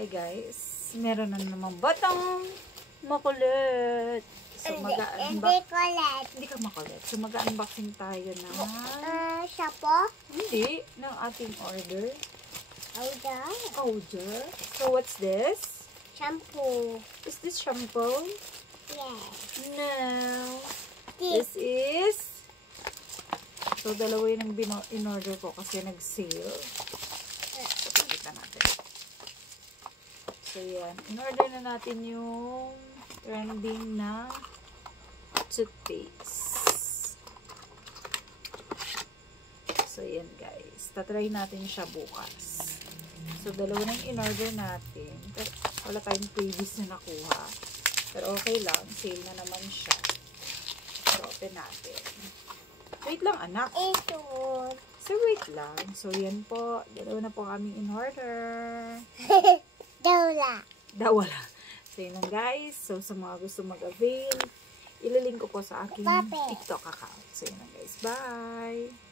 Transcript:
Hi guys, meron na namang batang makulit. So hindi ka makulit. So mag-unboxing tayo ng shampoo? Hindi, ng ating order. Powder? So what's this? Shampoo. Is this shampoo? Yes. No. This is... So dalawa yung in-order ko kasi nag-sale. So pakita natin. So yan, in-order na natin yung trending na toothpaste. So yan guys, tatry natin siya bukas. So dalawa na yung in-order natin. Pero wala tayong previous na nakuha. Pero okay lang, sale na naman siya. So open natin. Wait lang anak. Ito. So wait lang. So yan po, dalawa na po kaming in-order. Dawala. So yun lang guys. So sa mga gusto mag-avail, ililink ko po sa aking TikTok account. So yun lang guys. Bye!